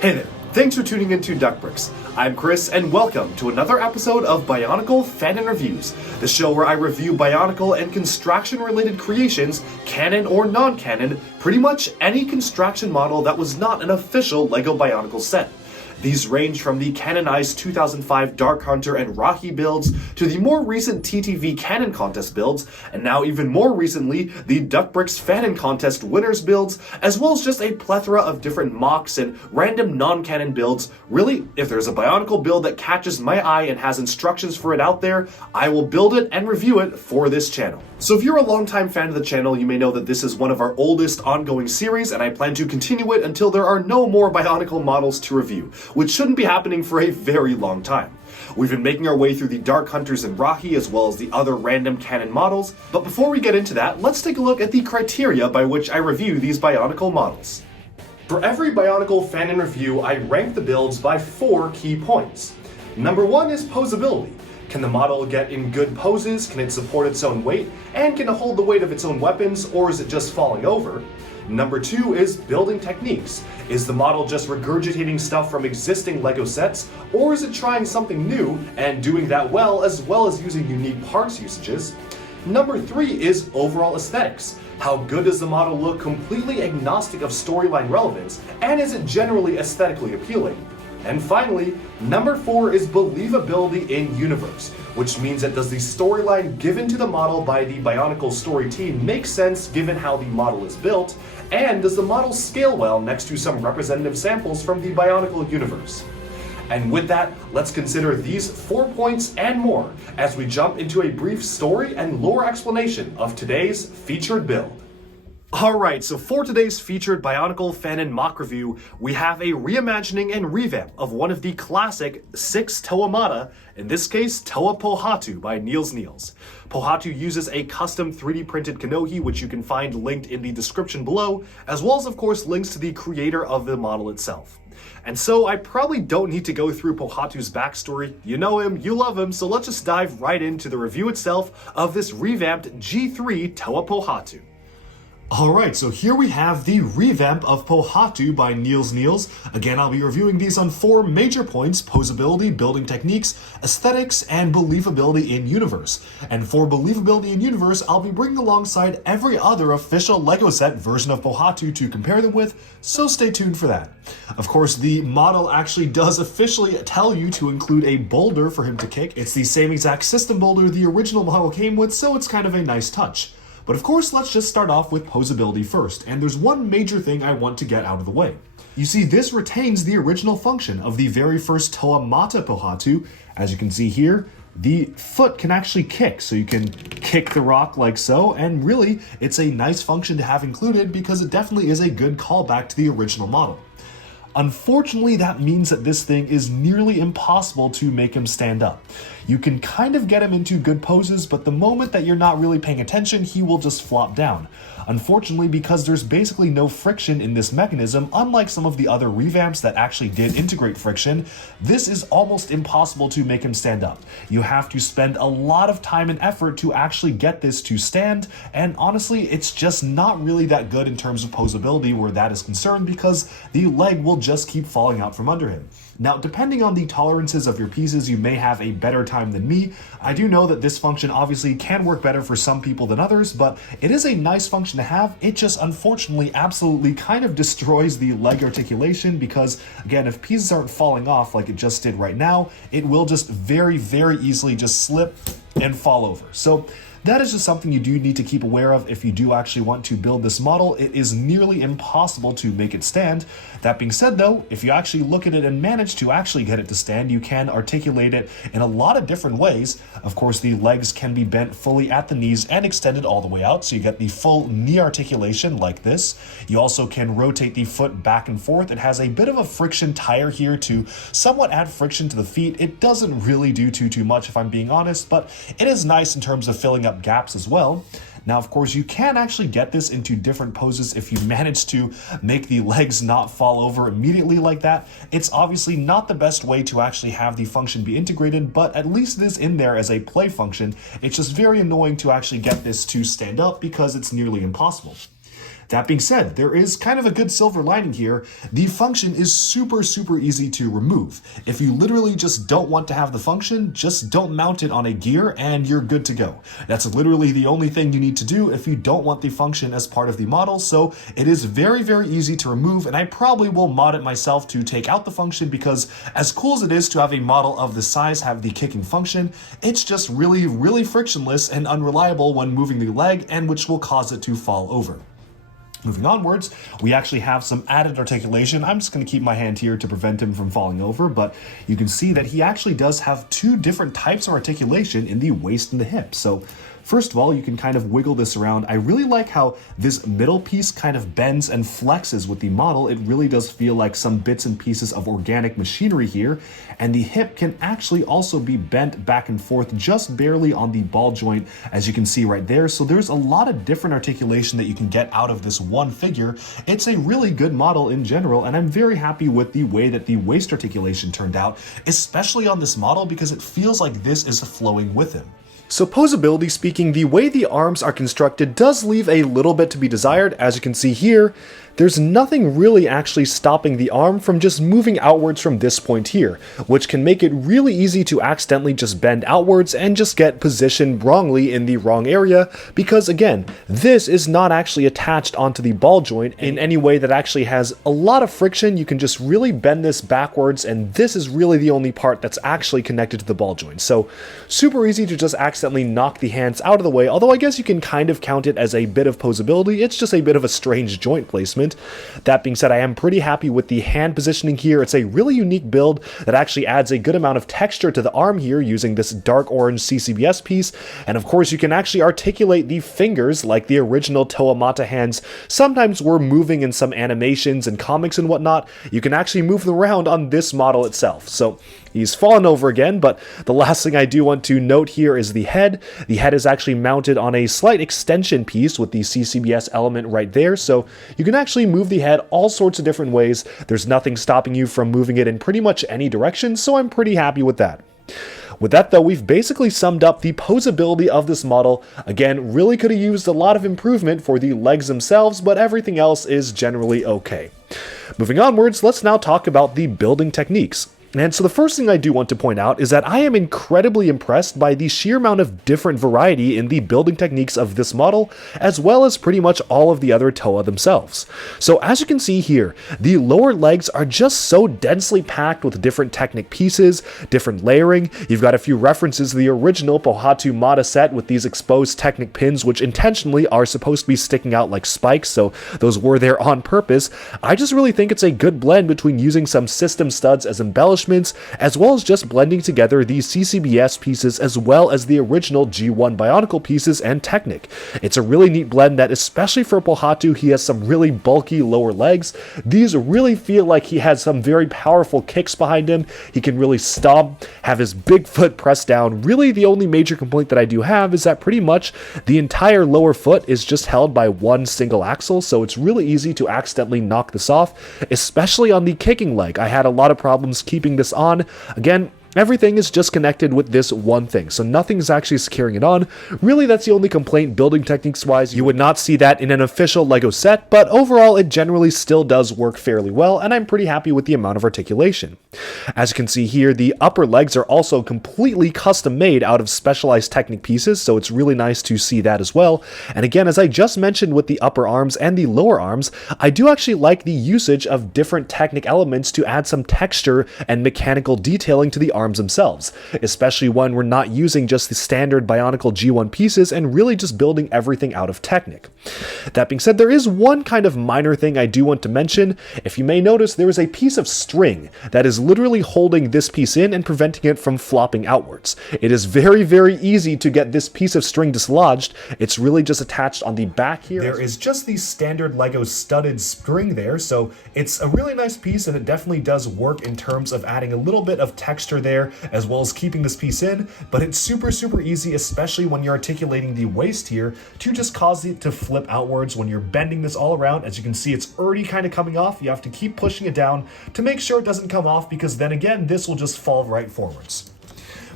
Hey there, thanks for tuning into Duckbricks. I'm Chris, and welcome to another episode of Bionicle Fan and Reviews, the show where I review Bionicle and construction-related creations, canon or non-canon, pretty much any construction model that was not an official LEGO Bionicle set. These range from the canonized 2005 Dark Hunter and Rocky builds to the more recent TTV Canon Contest builds, and now even more recently, the Duckbricks Fan and Contest winners builds, as well as just a plethora of different mocks and random non-canon builds. Really, if there's a Bionicle build that catches my eye and has instructions for it out there, I will build it and review it for this channel. So if you're a longtime fan of the channel, you may know that this is one of our oldest ongoing series, and I plan to continue it until there are no more Bionicle models to review, which shouldn't be happening for a very long time. We've been making our way through the Dark Hunters and Rocky, as well as the other random canon models, but before we get into that, let's take a look at the criteria by which I review these Bionicle models. For every Bionicle fan and review, I rank the builds by 4 key points. Number 1 is posability. Can the model get in good poses? Can it support its own weight? And can it hold the weight of its own weapons, or is it just falling over? Number 2 is building techniques. Is the model just regurgitating stuff from existing LEGO sets, or is it trying something new and doing that well as using unique parts usages? Number 3 is overall aesthetics. How good does the model look completely agnostic of storyline relevance, and is it generally aesthetically appealing? And finally, number 4 is believability in universe, which means that does the storyline given to the model by the Bionicle story team make sense given how the model is built, and does the model scale well next to some representative samples from the Bionicle universe? And with that, let's consider these 4 points and more as we jump into a brief story and lore explanation of today's featured build. Alright, so for today's featured Bionicle fan and mock review, we have a reimagining and revamp of one of the classic 6 Toamata, in this case Toa Pohatu by Niels Niels. Pohatu uses a custom 3D printed Kanohi, which you can find linked in the description below, as well as of course links to the creator of the model itself. And so I probably don't need to go through Pohatu's backstory. You know him, you love him, so let's just dive right into the review itself of this revamped G3 Toa Pohatu. Alright, so here we have the revamp of Pohatu by Niels Niels. Again, I'll be reviewing these on 4 major points: posability, building techniques, aesthetics, and believability in universe. And for believability in universe, I'll be bringing alongside every other official LEGO set version of Pohatu to compare them with, so stay tuned for that. Of course, the model actually does officially tell you to include a boulder for him to kick. It's the same exact system boulder the original model came with, so it's kind of a nice touch. But of course, let's just start off with posability first, and there's one major thing I want to get out of the way. You see, this retains the original function of the very first Toamata Pohatu. As you can see here, the foot can actually kick, so you can kick the rock like so, and really, it's a nice function to have included because it definitely is a good callback to the original model. Unfortunately, that means that this thing is nearly impossible to make him stand up. You can kind of get him into good poses, but the moment that you're not really paying attention, he will just flop down. Unfortunately, because there's basically no friction in this mechanism, unlike some of the other revamps that actually did integrate friction, this is almost impossible to make him stand up. You have to spend a lot of time and effort to actually get this to stand, and honestly, it's just not really that good in terms of posability where that is concerned, because the leg will just keep falling out from under him. Now, depending on the tolerances of your pieces, you may have a better time than me. I do know that this function obviously can work better for some people than others, but it is a nice function to have. It just unfortunately absolutely kind of destroys the leg articulation because, again, if pieces aren't falling off like it just did right now, it will just very, very easily just slip and fall over. So that is just something you do need to keep aware of if you do actually want to build this model. It is nearly impossible to make it stand. That being said though, if you actually look at it and manage to actually get it to stand, you can articulate it in a lot of different ways. Of course, the legs can be bent fully at the knees and extended all the way out, so you get the full knee articulation like this. You also can rotate the foot back and forth. It has a bit of a friction tire here to somewhat add friction to the feet. It doesn't really do too much if I'm being honest, but it is nice in terms of filling up gaps as well. Now, of course, you can actually get this into different poses if you manage to make the legs not fall over immediately like that. It's obviously not the best way to actually have the function be integrated, but at least it is in there as a play function. It's just very annoying to actually get this to stand up because it's nearly impossible. That being said, there is kind of a good silver lining here. The function is super easy to remove. If you literally just don't want to have the function, just don't mount it on a gear and you're good to go. That's literally the only thing you need to do if you don't want the function as part of the model, so it is very easy to remove, and I probably will mod it myself to take out the function because as cool as it is to have a model of this size have the kicking function, it's just really frictionless and unreliable when moving the leg, and which will cause it to fall over. Moving onwards, we actually have some added articulation. I'm just going to keep my hand here to prevent him from falling over, but you can see that he actually does have two different types of articulation in the waist and the hip. So first of all, you can kind of wiggle this around. I really like how this middle piece kind of bends and flexes with the model. It really does feel like some bits and pieces of organic machinery here. And the hip can actually also be bent back and forth just barely on the ball joint, as you can see right there. So there's a lot of different articulation that you can get out of this one figure. It's a really good model in general, and I'm very happy with the way that the waist articulation turned out, especially on this model because it feels like this is flowing with him. So posability speaking, the way the arms are constructed does leave a little bit to be desired. As you can see here, there's nothing really actually stopping the arm from just moving outwards from this point here, which can make it really easy to accidentally just bend outwards and just get positioned wrongly in the wrong area, because again, this is not actually attached onto the ball joint in any way that actually has a lot of friction. You can just really bend this backwards, and this is really the only part that's actually connected to the ball joint. So super easy to just accidentally knock the hands out of the way, although I guess you can kind of count it as a bit of posability. It's just a bit of a strange joint placement. That being said, I am pretty happy with the hand positioning here. It's a really unique build that actually adds a good amount of texture to the arm here using this dark orange CCBS piece. And of course, you can actually articulate the fingers like the original Toa Mata hands sometimes were moving in some animations and comics and whatnot. You can actually move them around on this model itself. So he's fallen over again, but the last thing I do want to note here is the head. The head is actually mounted on a slight extension piece with the CCBS element right there, so you can actually move the head all sorts of different ways. There's nothing stopping you from moving it in pretty much any direction, so I'm pretty happy with that. With that though, we've basically summed up the posability of this model. Again, really could have used a lot of improvement for the legs themselves, but everything else is generally okay. Moving onwards, let's now talk about the building techniques. And so the first thing I do want to point out is that I am incredibly impressed by the sheer amount of different variety in the building techniques of this model, as well as pretty much all of the other Toa themselves. So as you can see here, the lower legs are just so densely packed with different Technic pieces, different layering. You've got a few references to the original Pohatu Mata set with these exposed Technic pins, which intentionally are supposed to be sticking out like spikes, so those were there on purpose. I just really think it's a good blend between using some system studs as embellishments, as well as just blending together these CCBS pieces as well as the original G1 Bionicle pieces and Technic. It's a really neat blend that, especially for Pohatu, he has some really bulky lower legs. These really feel like he has some very powerful kicks behind him. He can really stomp, have his big foot pressed down. Really, the only major complaint that I do have is that pretty much the entire lower foot is just held by one single axle, so it's really easy to accidentally knock this off, especially on the kicking leg. I had a lot of problems keeping this on. Again, everything is just connected with this one thing, so nothing's actually securing it on. Really, that's the only complaint building techniques wise. You would not see that in an official LEGO set, but overall it generally still does work fairly well, and I'm pretty happy with the amount of articulation. As you can see here, the upper legs are also completely custom made out of specialized Technic pieces, so it's really nice to see that as well. And again, as I just mentioned with the upper arms and the lower arms, I do actually like the usage of different Technic elements to add some texture and mechanical detailing to the arms themselves, especially when we're not using just the standard Bionicle G1 pieces and really just building everything out of Technic. That being said, there is one kind of minor thing I do want to mention. If you may notice, there is a piece of string that is literally holding this piece in and preventing it from flopping outwards. It is very easy to get this piece of string dislodged. It's really just attached on the back here. There is just the standard LEGO studded spring there, so it's a really nice piece, and it definitely does work in terms of adding a little bit of texture there, as well as keeping this piece in, but it's super easy, especially when you're articulating the waist here, to just cause it to flip outwards when you're bending this all around. As you can see, it's already kind of coming off. You have to keep pushing it down to make sure it doesn't come off, because then again, this will just fall right forwards.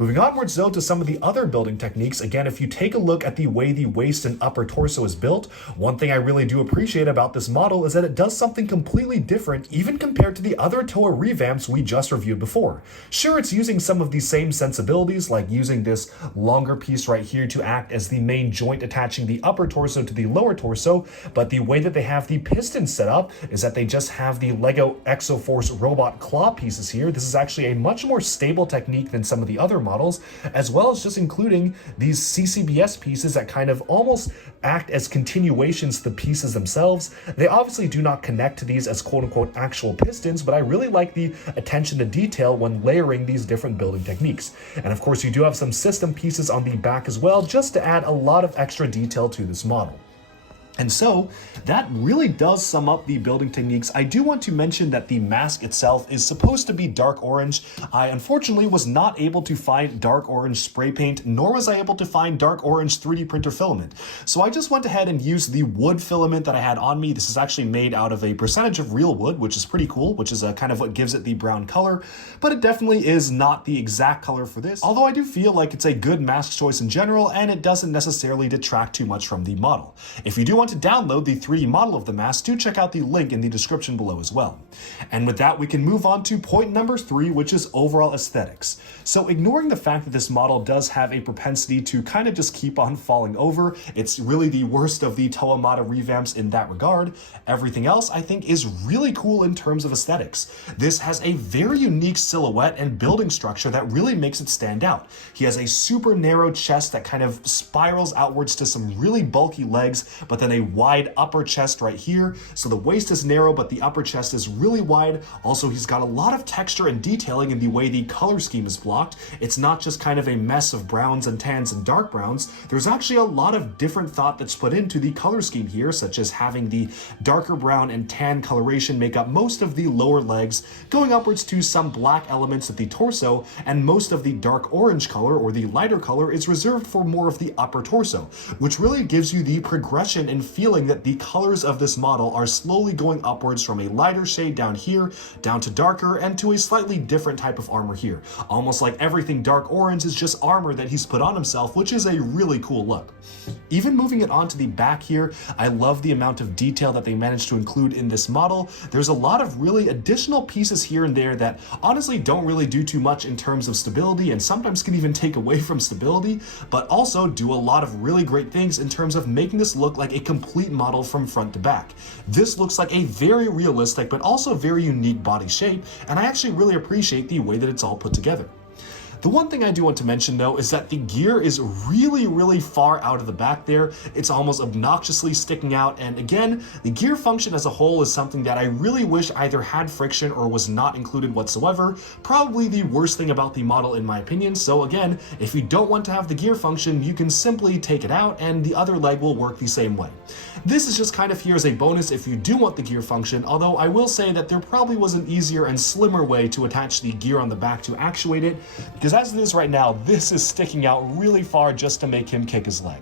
Moving onwards though to some of the other building techniques, again, if you take a look at the way the waist and upper torso is built, one thing I really do appreciate about this model is that it does something completely different even compared to the other TOA revamps we just reviewed before. Sure, it's using some of the same sensibilities, like using this longer piece right here to act as the main joint attaching the upper torso to the lower torso, but the way that they have the pistons set up is that they just have the LEGO Exoforce robot claw pieces here. This is actually a much more stable technique than some of the other models, as well as just including these CCBS pieces that kind of almost act as continuations to the pieces themselves. They obviously do not connect to these as quote-unquote actual pistons, but I really like the attention to detail when layering these different building techniques. And of course, you do have some system pieces on the back as well, just to add a lot of extra detail to this model. And so that really does sum up the building techniques. I do want to mention that the mask itself is supposed to be dark orange. I unfortunately was not able to find dark orange spray paint, nor was I able to find dark orange 3D printer filament. So I just went ahead and used the wood filament that I had on me. This is actually made out of a percentage of real wood, which is pretty cool, which is kind of what gives it the brown color, but it definitely is not the exact color for this. Although I do feel like it's a good mask choice in general, and it doesn't necessarily detract too much from the model. If you do want to download the 3D model of the mask, do check out the link in the description below as well. And with that, we can move on to point number 3, which is overall aesthetics. So ignoring the fact that this model does have a propensity to kind of just keep on falling over, it's really the worst of the Toa Mata revamps in that regard, everything else I think is really cool in terms of aesthetics. This has a very unique silhouette and building structure that really makes it stand out. He has a super narrow chest that kind of spirals outwards to some really bulky legs, but then a wide upper chest right here. So the waist is narrow, but the upper chest is really wide. Also, he's got a lot of texture and detailing in the way the color scheme is blocked. It's not just kind of a mess of browns and tans and dark browns. There's actually a lot of different thought that's put into the color scheme here, such as having the darker brown and tan coloration make up most of the lower legs, going upwards to some black elements at the torso, and most of the dark orange color or the lighter color is reserved for more of the upper torso, which really gives you the progression and feeling that the colors of this model are slowly going upwards from a lighter shade down here, down to darker, and to a slightly different type of armor here. Almost like everything dark orange is just armor that he's put on himself, which is a really cool look. Even moving it onto the back here, I love the amount of detail that they managed to include in this model. There's a lot of really additional pieces here and there that honestly don't really do too much in terms of stability, and sometimes can even take away from stability, but also do a lot of really great things in terms of making this look like a complete model from front to back. This looks like a very realistic but also very unique body shape, and I actually really appreciate the way that it's all put together. The one thing I do want to mention though is that the gear is really far out of the back there. It's almost obnoxiously sticking out, and again, the gear function as a whole is something that I really wish either had friction or was not included whatsoever. Probably the worst thing about the model in my opinion. So again, if you don't want to have the gear function, you can simply take it out and the other leg will work the same way. This is just kind of here as a bonus if you do want the gear function, although I will say that there probably was an easier and slimmer way to attach the gear on the back to actuate it, because as it is right now, this is sticking out really far just to make him kick his leg.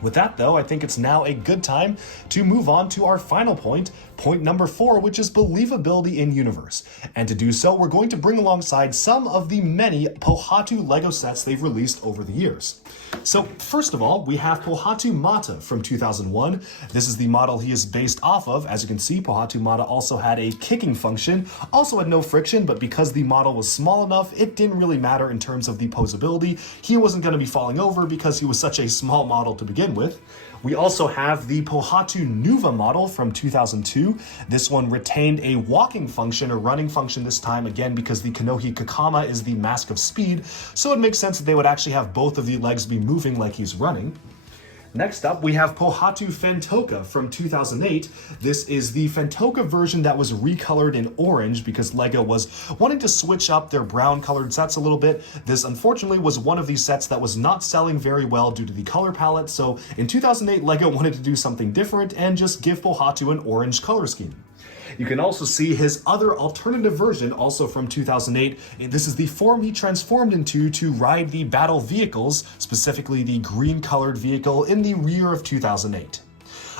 With that though, I think it's now a good time to move on to our final point, point number 4, which is believability in universe. And to do so, we're going to bring alongside some of the many Pohatu LEGO sets they've released over the years. So first of all, we have Pohatu Mata from 2001. This is the model he is based off of. As you can see, Pohatu Mata also had a kicking function, also had no friction, but because the model was small enough, it didn't really matter in terms of the posability. He wasn't going to be falling over because he was such a small model to begin with. We also have the Pohatu Nuva model from 2002. This one retained a walking function or running function this time, again because the Kanohi Kakama is the mask of speed, so it makes sense that they would actually have both of the legs be moving like he's running. Next up, we have Pohatu Fantoka from 2008. This is the Fantoka version that was recolored in orange because LEGO was wanting to switch up their brown colored sets a little bit. This unfortunately was one of these sets that was not selling very well due to the color palette, so in 2008 LEGO wanted to do something different and just give Pohatu an orange color scheme. You can also see his other alternative version, also from 2008. This is the form he transformed into to ride the battle vehicles, specifically the green-colored vehicle in the rear of 2008.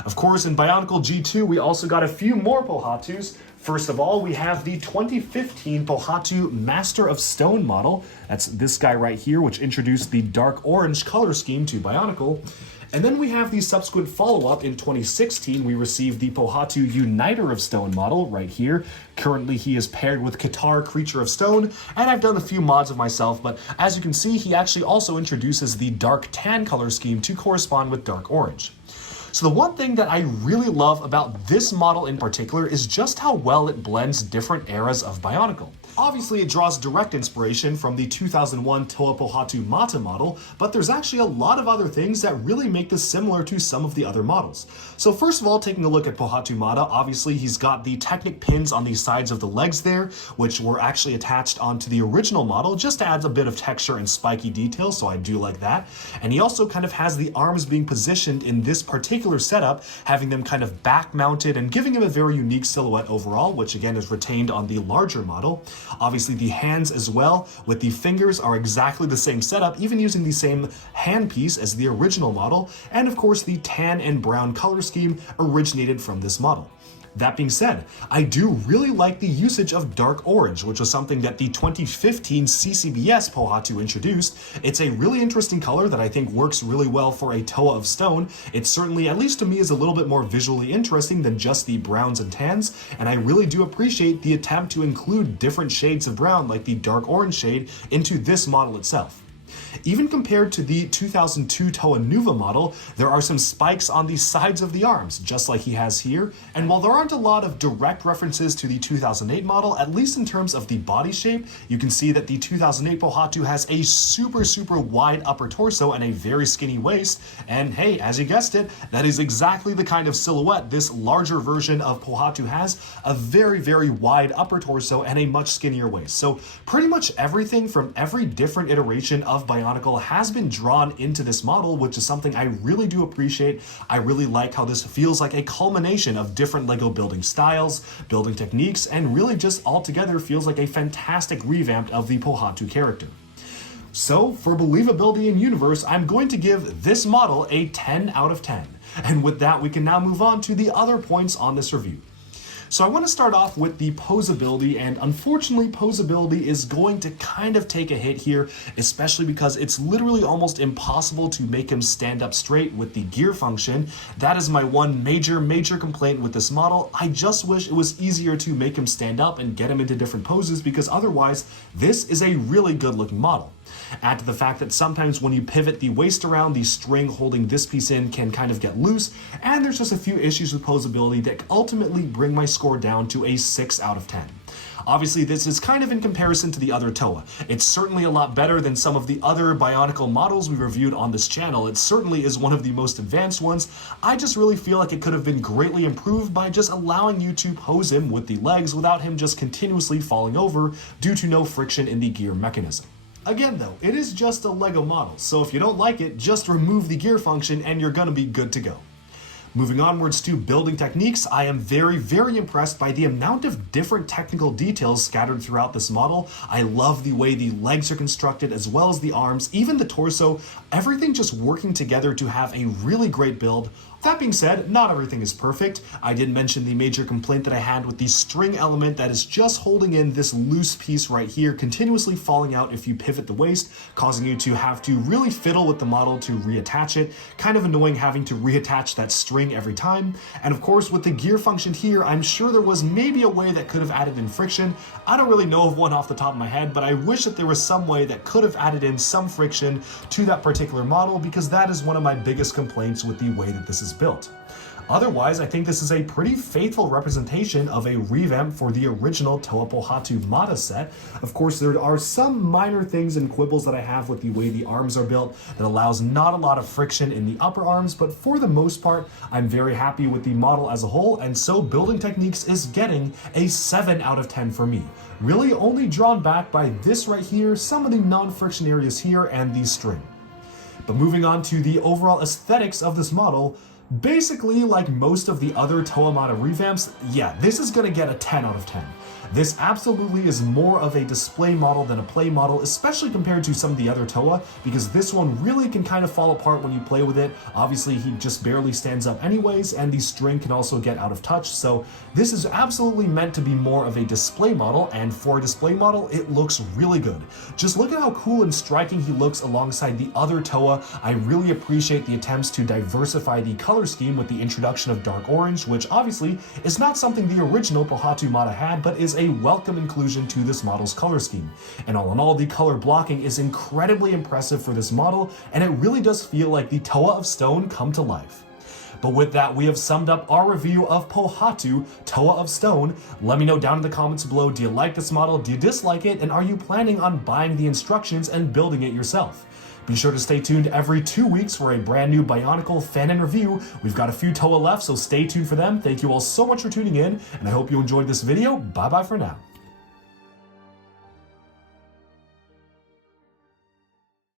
Of course, in Bionicle G2, we also got a few more Pohatus. First of all, we have the 2015 Pohatu Master of Stone model. That's this guy right here, which introduced the dark orange color scheme to Bionicle. And then we have the subsequent follow-up in 2016. We received the Pohatu Uniter of Stone model right here. Currently, he is paired with Katar Creature of Stone, and I've done a few mods of myself, but as you can see, he actually also introduces the dark tan color scheme to correspond with dark orange. So the one thing that I really love about this model in particular is just how well it blends different eras of Bionicle. Obviously, it draws direct inspiration from the 2001 Toa Pohatu Mata model, but there's actually a lot of other things that really make this similar to some of the other models. So first of all, taking a look at Pohatu Mata, obviously he's got the Technic pins on the sides of the legs there, which were actually attached onto the original model, just adds a bit of texture and spiky detail, so I do like that. And he also kind of has the arms being positioned in this particular setup, having them kind of back mounted and giving him a very unique silhouette overall, which again is retained on the larger model. Obviously the hands as well, with the fingers, are exactly the same setup, even using the same handpiece as the original model, and of course the tan and brown color scheme originated from this model. That being said, I do really like the usage of dark orange, which was something that the 2015 CCBS Pohatu introduced. It's a really interesting color that I think works really well for a Toa of Stone. It certainly, at least to me, is a little bit more visually interesting than just the browns and tans, and I really do appreciate the attempt to include different shades of brown, like the dark orange shade, into this model itself. Even compared to the 2002 Toa Nuva model, there are some spikes on the sides of the arms, just like he has here, and while there aren't a lot of direct references to the 2008 model, at least in terms of the body shape, you can see that the 2008 Pohatu has a super wide upper torso and a very skinny waist, and hey, as you guessed it, that is exactly the kind of silhouette this larger version of Pohatu has, a very wide upper torso and a much skinnier waist. So pretty much everything from every different iteration of Bionicle has been drawn into this model, which is something I really do appreciate. I really like how this feels like a culmination of different LEGO building styles, building techniques, and really just altogether feels like a fantastic revamp of the Pohatu character. So for believability in universe, I'm going to give this model a 10 out of 10. And with that, we can now move on to the other points on this review. So I want to start off with the posability, and unfortunately posability is going to kind of take a hit here, especially because it's literally almost impossible to make him stand up straight with the gear function. That is my one major complaint with this model. I just wish it was easier to make him stand up and get him into different poses, because otherwise this is a really good looking model. Add to the fact that sometimes when you pivot the waist around, the string holding this piece in can kind of get loose, and there's just a few issues with posability that ultimately bring my score down to a 6 out of 10. Obviously, this is kind of in comparison to the other Toa. It's certainly a lot better than some of the other Bionicle models we reviewed on this channel. It certainly is one of the most advanced ones. I just really feel like it could have been greatly improved by just allowing you to pose him with the legs without him just continuously falling over due to no friction in the gear mechanism. Again though, it is just a LEGO model, so if you don't like it, just remove the gear function and you're gonna be good to go. Moving onwards to building techniques, I am very impressed by the amount of different technical details scattered throughout this model. I love the way the legs are constructed as well as the arms, even the torso, everything just working together to have a really great build. That being said, not everything is perfect. I did mention the major complaint that I had with the string element that is just holding in this loose piece right here, continuously falling out if you pivot the waist, causing you to have to really fiddle with the model to reattach it. Kind of annoying having to reattach that string every time. And of course, with the gear function here, I'm sure there was maybe a way that could have added in friction. I don't really know of one off the top of my head, but I wish that there was some way that could have added in some friction to that particular model, because that is one of my biggest complaints with the way that this is built. Otherwise, I think this is a pretty faithful representation of a revamp for the original Toa Pohatu Mata set. Of course, there are some minor things and quibbles that I have with the way the arms are built that allows not a lot of friction in the upper arms, but for the most part, I'm very happy with the model as a whole, and so Building Techniques is getting a 7 out of 10 for me. Really only drawn back by this right here, some of the non-friction areas here, and the string. But moving on to the overall aesthetics of this model, Basically, like most of the other Toa model revamps, yeah, this is gonna get a 10 out of 10. This absolutely is more of a display model than a play model, especially compared to some of the other Toa, because this one really can kind of fall apart when you play with it. Obviously, he just barely stands up anyways, and the string can also get out of touch, so this is absolutely meant to be more of a display model, and for a display model, it looks really good. Just look at how cool and striking he looks alongside the other Toa. I really appreciate the attempts to diversify the color scheme with the introduction of dark orange, which obviously is not something the original Pohatu Mata had, but is a welcome inclusion to this model's color scheme. And all in all, the color blocking is incredibly impressive for this model, and it really does feel like the Toa of Stone come to life. But with that, we have summed up our review of Pohatu Toa of Stone. Let me know down in the comments below, do you like this model, do you dislike it, and are you planning on buying the instructions and building it yourself? Be sure to stay tuned every 2 weeks for a brand new Bionicle fan and review. We've got a few Toa left, so stay tuned for them. Thank you all so much for tuning in, and I hope you enjoyed this video. Bye bye for now.